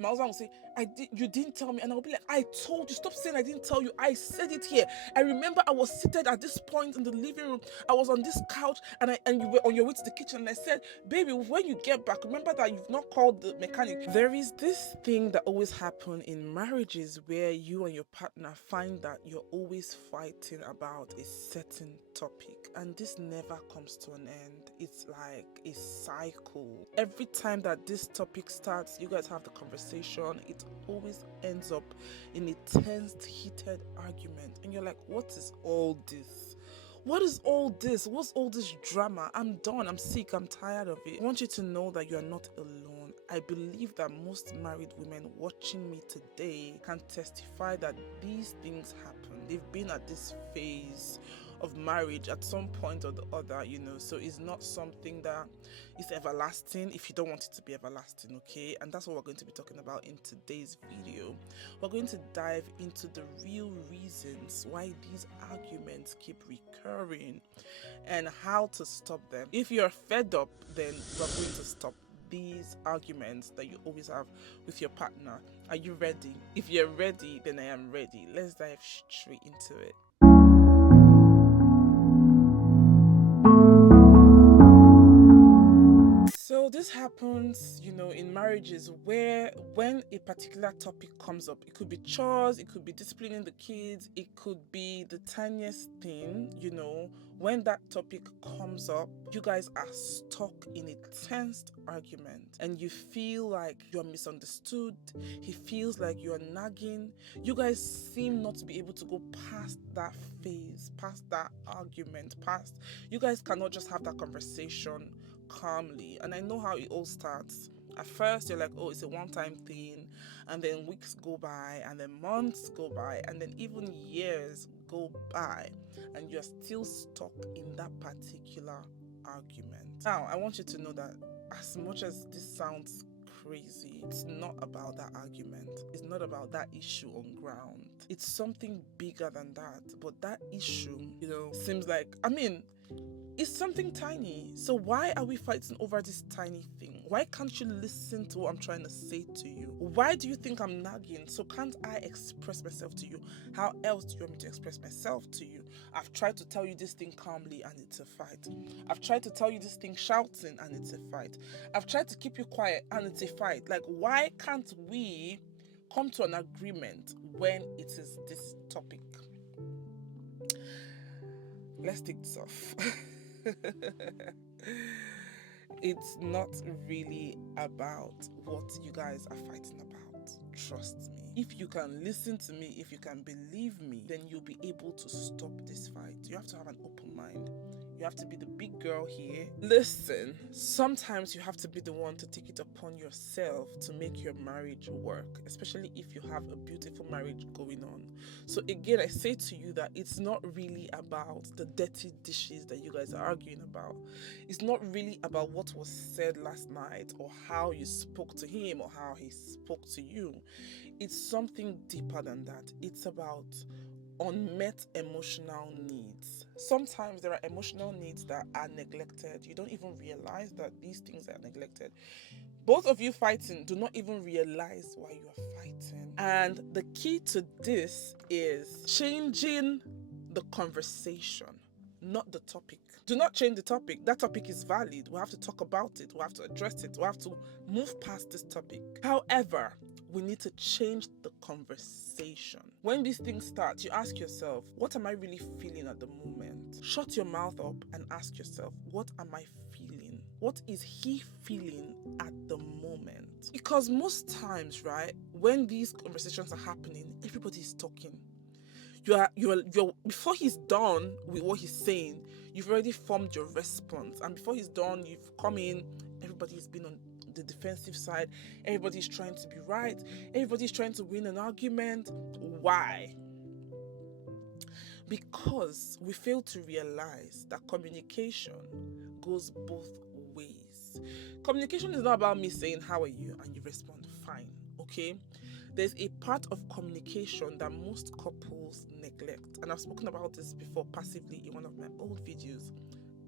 My husband will say, you didn't tell me. And I'll be like, I told you, stop saying I didn't tell you. I said it here. I remember I was seated at this point in the living room. I was on this couch and you were on your way to the kitchen. And I said, baby, when you get back, remember that you've not called the mechanic. There is this thing that always happens in marriages where you and your partner find that you're always fighting about a certain topic. And this never comes to an end. It's like a cycle. Every time that this topic starts, you guys have the conversation, it always ends up in a tense, heated argument. And you're like, what is all this? What is all this? What's all this drama? I'm done. I'm sick. I'm tired of it. I want you to know that you are not alone. I believe that most married women watching me today can testify that these things happen. They've been at this phase of marriage at some point or the other, so it's not something that is everlasting if you don't want it to be everlasting, okay? And that's what we're going to be talking about in today's video. We're going to dive into the real reasons why these arguments keep recurring and how to stop them. If you're fed up, then we're going to stop these arguments that you always have with your partner. Are you ready? If you're ready, then I am ready. Let's dive straight into it. So this happens, in marriages where when a particular topic comes up, it could be chores, it could be disciplining the kids, it could be the tiniest thing, when that topic comes up, you guys are stuck in a tensed argument and you feel like you're misunderstood. He feels like you're nagging. You guys seem not to be able to go past that phase, past that argument, you guys cannot just have that conversation calmly. And I know how it all starts. At first you're like, oh, it's a one-time thing, and then weeks go by, and then months go by, and then even years go by, and you're still stuck in that particular argument. Now I want you to know that as much as this sounds crazy, it's not about that argument, it's not about that issue on ground, it's something bigger than that. But that issue, seems like, it's something tiny. So why are we fighting over this tiny thing? Why can't you listen to what I'm trying to say to you? Why do you think I'm nagging? So can't I express myself to you? How else do you want me to express myself to you? I've tried to tell you this thing calmly and it's a fight. I've tried to tell you this thing shouting and it's a fight. I've tried to keep you quiet and it's a fight. Like, why can't we come to an agreement when it is this topic? Let's take this off. It's not really about what you guys are fighting about. Trust me. If you can listen to me, if you can believe me, then you'll be able to stop this fight. You have to have an open mind. You have to be the big girl here. Listen, sometimes you have to be the one to take it upon yourself to make your marriage work, especially if you have a beautiful marriage going on. So again, I say to you that it's not really about the dirty dishes that you guys are arguing about. It's not really about what was said last night or how you spoke to him or how he spoke to you. It's something deeper than that. It's about unmet emotional needs. Sometimes there are emotional needs that are neglected. You don't even realize that these things are neglected. Both of you fighting do not even realize why you are fighting. And the key to this is changing the conversation, not the topic. Do not change the topic. That topic is valid. We have to talk about it. We have to address it. We have to move past this topic. However, we need to change the conversation. When these things start, you ask yourself, what am I really feeling at the moment? Shut your mouth up and ask yourself, what am I feeling? What is he feeling at the moment? Because most times, right, when these conversations are happening, everybody is talking. You're before he's done with what he's saying, you've already formed your response. And before he's done, you've come in, everybody's been on the defensive side, everybody's trying to be right, everybody's trying to win an argument. Why? Because we fail to realize that communication goes both ways. Communication is not about me saying, how are you? And you respond, fine, okay? There's a part of communication that most couples neglect. And I've spoken about this before passively in one of my old videos.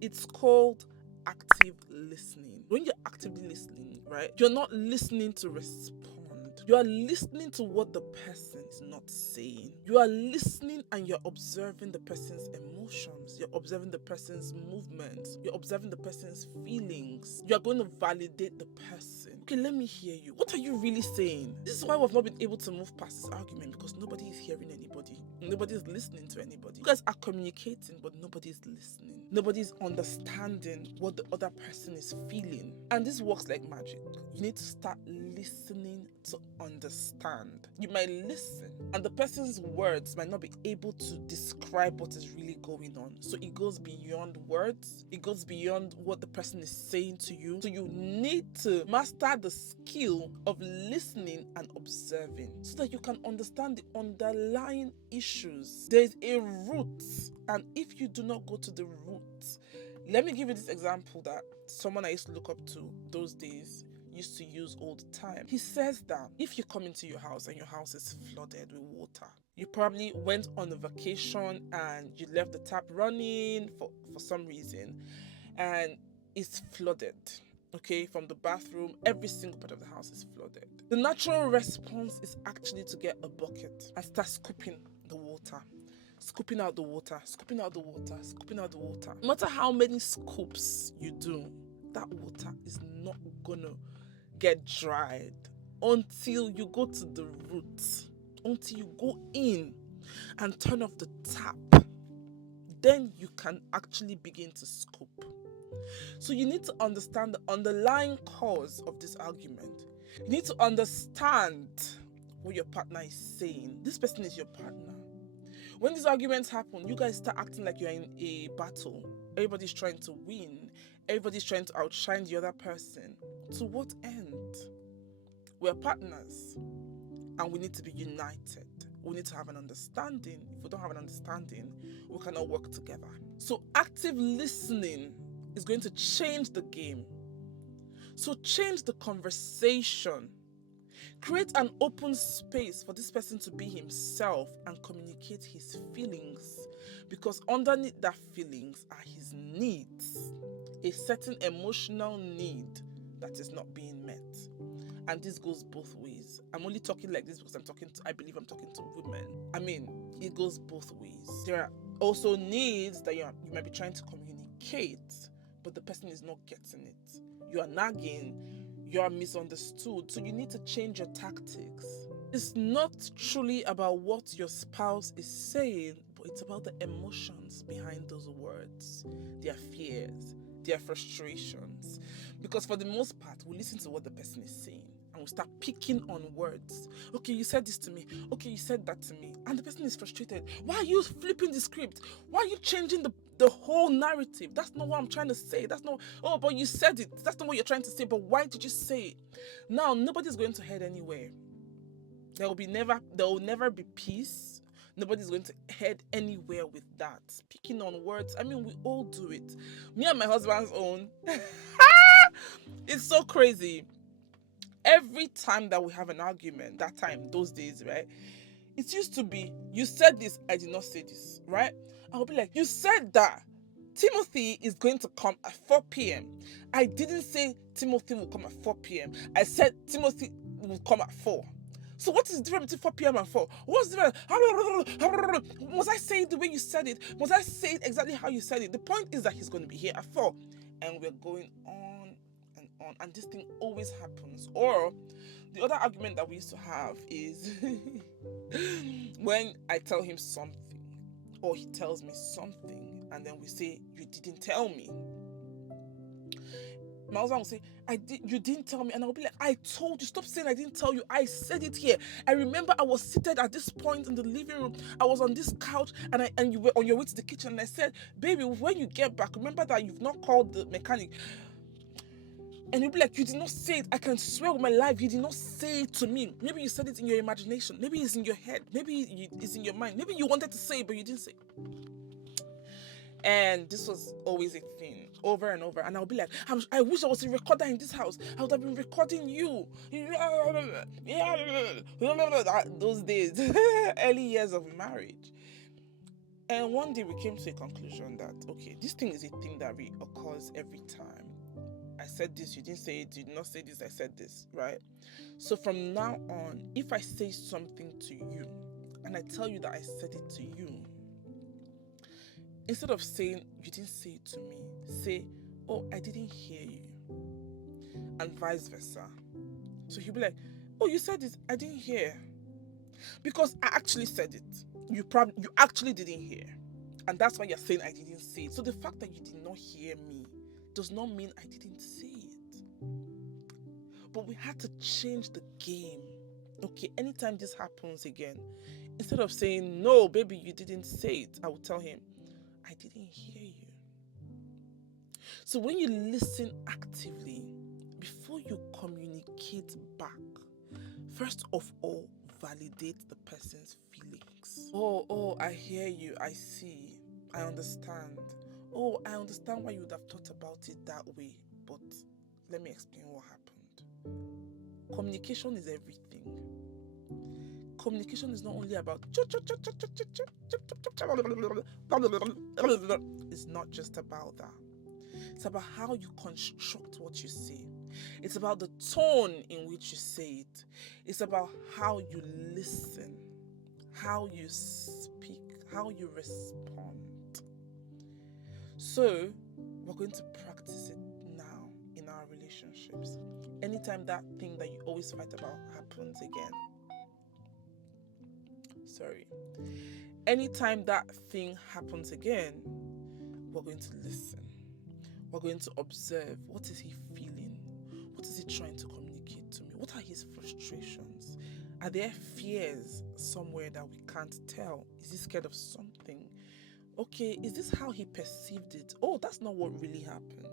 It's called active listening. When you're actively listening, right, you're not listening to respond. You are listening to what the person is not saying. You are listening and you're observing the person's emotions. You're observing the person's movements. You're observing the person's feelings. You are going to validate the person. Okay, let me hear you. What are you really saying? This is why we've not been able to move past this argument, because nobody is hearing anybody. Nobody is listening to anybody. You guys are communicating, but nobody is listening. Nobody is understanding what the other person is feeling. And this works like magic. You need to start listening to understand. You might listen, and the person's words might not be able to describe what is really going on. So it goes beyond words. It goes beyond what the person is saying to you. So you need to master the skill of listening and observing so that you can understand the underlying issues. There's a root, and if you do not go to the root, let me give you this example that someone I used to look up to those days used to use all the time. He says that if you come into your house and your house is flooded with water, you probably went on a vacation and you left the tap running for some reason, and it's flooded. Okay, from the bathroom, every single part of the house is flooded. The natural response is actually to get a bucket and start scooping the water. Scooping out the water, scooping out the water, scooping out the water. No matter how many scoops you do, that water is not gonna get dried until you go to the roots, until you go in and turn off the tap. Then you can actually begin to scoop. So you need to understand the underlying cause of this argument. You need to understand what your partner is saying. This person is your partner. When these arguments happen, you guys start acting like you're in a battle. Everybody's trying to win. Everybody's trying to outshine the other person. To what end? We're partners, and we need to be united. We need to have an understanding. If we don't have an understanding, we cannot work together. So active listening is going to change the game. So change the conversation. Create an open space for this person to be himself and communicate his feelings, because underneath that feelings are his needs, a certain emotional need that is not being met. And this goes both ways. I'm only talking like this because I believe I'm talking to women. I mean, it goes both ways. There are also needs that you might be trying to communicate, but the person is not getting it. You are nagging, you are misunderstood, so you need to change your tactics. It's not truly about what your spouse is saying, but it's about the emotions behind those words, their fears, their frustrations. Because for the most part, we listen to what the person is saying and we start picking on words. Okay, you said this to me. Okay, you said that to me. And the person is frustrated. Why are you flipping the script? Why are you changing the whole narrative? That's not what I'm trying to say. That's not, oh, but you said it. That's not what you're trying to say. But why did you say it? Now, nobody's going to head anywhere. There will never be peace. Nobody's going to head anywhere with that. Picking on words. I mean, we all do it. Me and my husband's own. It's so crazy. Every time that we have an argument, those days, right? It used to be, you said this, I did not say this, right? I'll be like, you said that Timothy is going to come at 4 p.m. I didn't say Timothy will come at 4 p.m. I said Timothy will come at 4. So what is the difference between 4 p.m. and 4? What's the difference? Must I say it the way you said it? Must I say it exactly how you said it? The point is that he's going to be here at 4. And we're going on and on. And this thing always happens. Or the other argument that we used to have is when I tell him something or he tells me something and then we say, you didn't tell me. My husband will say, you didn't tell me. And I'll be like, I told you, stop saying I didn't tell you. I said it here. I remember I was seated at this point in the living room. I was on this couch and you were on your way to the kitchen. And I said, baby, when you get back, remember that you've not called the mechanic. And you'll be like, you did not say it. I can swear with my life, you did not say it to me. Maybe you said it in your imagination. Maybe it's in your head. Maybe it's in your mind. Maybe you wanted to say it, but you didn't say it. And this was always a thing, over and over. And I'll be like, I wish I was a recorder in this house. I would have been recording you. Those days, early years of marriage. And one day we came to a conclusion that, okay, this thing is a thing that reoccurs every time I said this, you didn't say it, you did not say this, I said this, right? So from now on, if I say something to you and I tell you that I said it to you, instead of saying you didn't say it to me, say, oh, I didn't hear you, and vice versa. So he'll be like, oh, you said this, I didn't hear, because I actually said it. You actually didn't hear, and that's why you're saying I didn't say it. So the fact that you did not hear me does not mean I didn't say it. But we had to change the game. Okay, anytime this happens again, instead of saying, no, baby, you didn't say it, I will tell him, I didn't hear you. So when you listen actively, before you communicate back, first of all, validate the person's feelings. Oh, I hear you, I see, I understand. Oh, I understand why you would have thought about it that way, but let me explain what happened. Communication is everything. Communication is not only about it's not just about that. It's about how you construct what you say. It's about the tone in which you say it. It's about how you listen, how you speak, how you respond. So we're going to practice it now in our relationships. Anytime that thing that you always fight about happens again, anytime that thing happens again, we're going to listen. We're going to observe. What is he feeling? What is he trying to communicate to me? What are his frustrations? Are there fears somewhere that we can't tell? Is he scared of something? Okay, is this how he perceived it? Oh, that's not what really happened.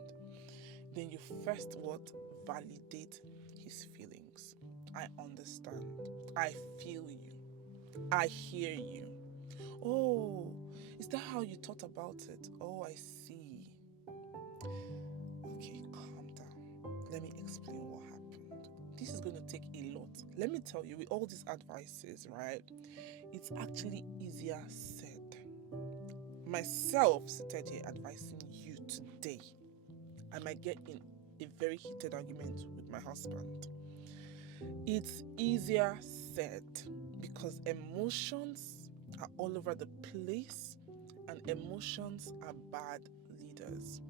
Then you first validate his feelings. I understand. I feel you. I hear you. Oh, is that how you thought about it? Oh, I see. Okay, calm down. Let me explain what happened. This is going to take a lot. Let me tell you, with all these advices, right? It's actually easier said. Myself seated here advising you today, I might get in a very heated argument with my husband. It's easier said because emotions are all over the place and emotions are bad leaders.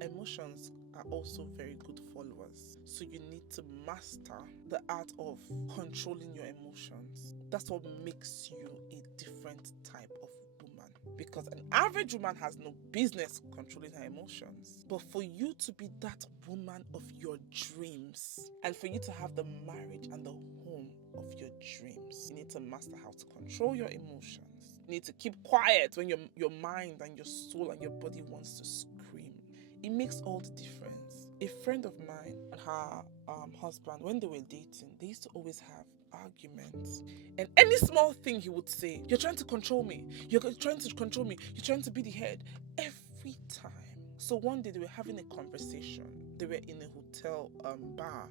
Emotions are also very good followers. So you need to master the art of controlling your emotions. That's what makes you a different type of woman. Because an average woman has no business controlling her emotions. But for you to be that woman of your dreams, and for you to have the marriage and the home of your dreams, you need to master how to control your emotions. You need to keep quiet when your mind and your soul and your body wants to scream. It makes all the difference. A friend of mine and her husband, when they were dating, they used to always have arguments. And any small thing he would say, you're trying to control me. You're trying to control me. You're trying to be the head. Every time. So one day they were having a conversation. They were in a hotel bar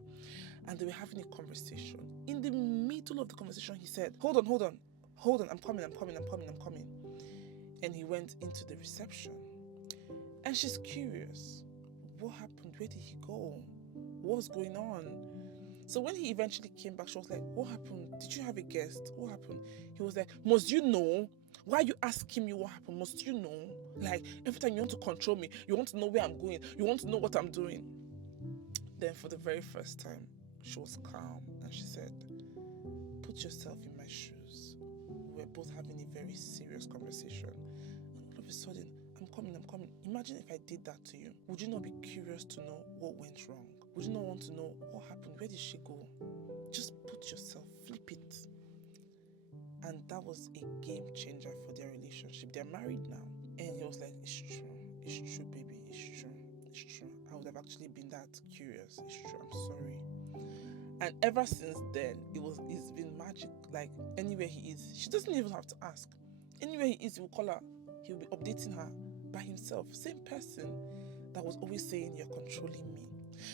and they were having a conversation. In the middle of the conversation, he said, hold on. I'm coming. And he went into the reception. And she's curious. What happened? Where did he go? What's going on? So when he eventually came back, she was like, what happened? Did you have a guest? What happened? He was like, must you know? Why are you asking me what happened? Must you know? Like, every time you want to control me, you want to know where I'm going, you want to know what I'm doing. Then for the very first time, she was calm and she said, put yourself in my shoes. We were both having a very serious conversation. And all of a sudden, I'm coming. Imagine if I did that to you. Would you not be curious to know what went wrong? Would you not want to know what happened? Where did she go? Just put yourself, flip it. And that was a game changer for their relationship. They're married now. And he was like, it's true, baby, it's true. I would have actually been that curious. It's true, I'm sorry. And ever since then, it's been magic. Like, anywhere he is, she doesn't even have to ask. Anywhere he is, he will call her. He'll be updating her by himself. Same person that was always saying, you're controlling me.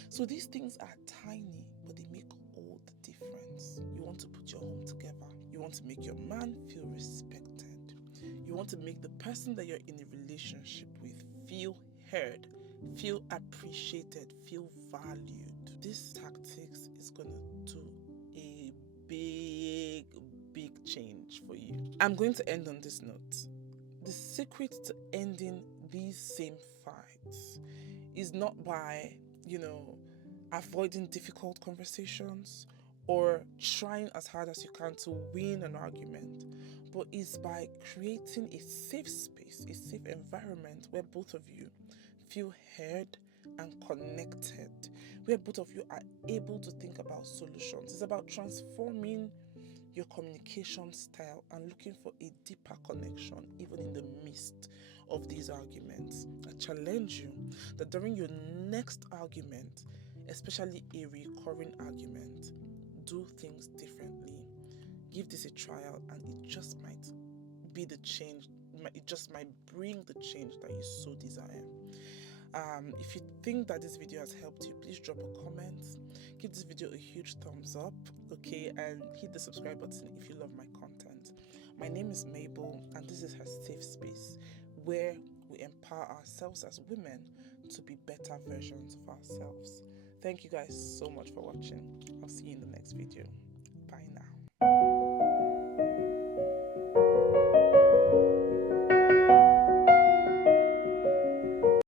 So these things are tiny, but they make all the difference. You want to put your home together. You want to make your man feel respected. You want to make the person that you're in a relationship with feel heard, feel appreciated, feel valued. This tactics is gonna do a big change for you. I'm going to end on this note. The secret to ending these same fights is not by, avoiding difficult conversations or trying as hard as you can to win an argument, but is by creating a safe space, a safe environment where both of you feel heard and connected, where both of you are able to think about solutions. It's about transforming your communication style and looking for a deeper connection even in the midst of these arguments. I challenge you that during your next argument, especially a recurring argument, do things differently. Give this a trial and it just might be the change. It just might bring the change that you so desire. If you think that this video has helped you, please drop a comment, give this video a huge thumbs up, okay, and hit the subscribe button if you love my content. My name is Mabel, and this is her safe space where we empower ourselves as women to be better versions of ourselves. Thank you guys so much for watching. I'll see you in the next video. Bye now.